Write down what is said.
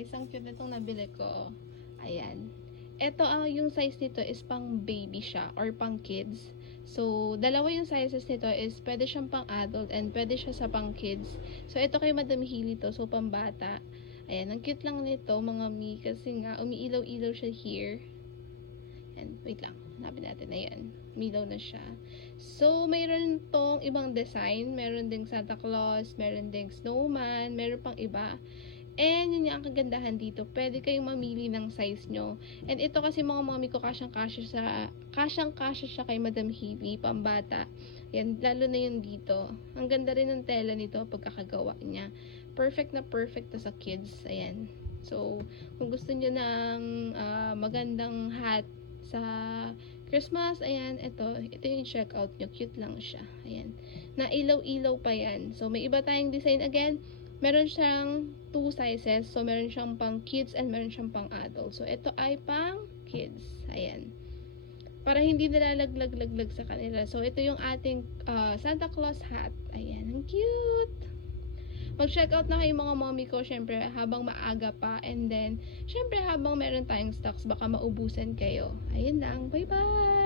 guys, ang cute nitong nabili ko. Ayan. Ito, yung size nito is pang baby siya or pang kids. So, dalawa yung sizes nito is pwede siyang pang adult and pwede siya sa pang kids. So, ito kay Madam Hili to. So, pang bata. Ayan, ang cute lang nito mga mi kasi nga umiilaw-ilaw siya here. And wait lang, hanapin natin. Ayan, umiilaw na siya. So, mayroon tong ibang design. Meron ding Santa Claus, meron ding snowman, meron pang iba. And yun yung ang kagandahan dito. Pwede kayong mamili ng size nyo. And ito kasi mga mami ko kasyang-kasya siya kay Madam Hili, pambata. Yan, lalo na yun dito. Ang ganda rin ng tela nito pagkakagawa niya. Perfect na perfect to sa kids. Ayan. So, kung gusto niyo ng magandang hat sa Christmas, ayan, ito yung checkout nyo. Cute lang siya. Ayan. Na ilaw-ilaw pa yan. So, may iba tayong design again. Meron siyang 2 sizes. So, meron siyang pang kids and meron siyang pang adult. So, ito ay pang kids. Ayan. Para hindi nilalaglag sa kanila. So, ito yung ating Santa Claus hat. Ayan. Ang cute! Mag-check out na kayo mga mommy ko. Syempre, habang maaga pa. And then, syempre, habang meron tayong stocks, baka maubusan kayo. Ayun lang. Bye-bye!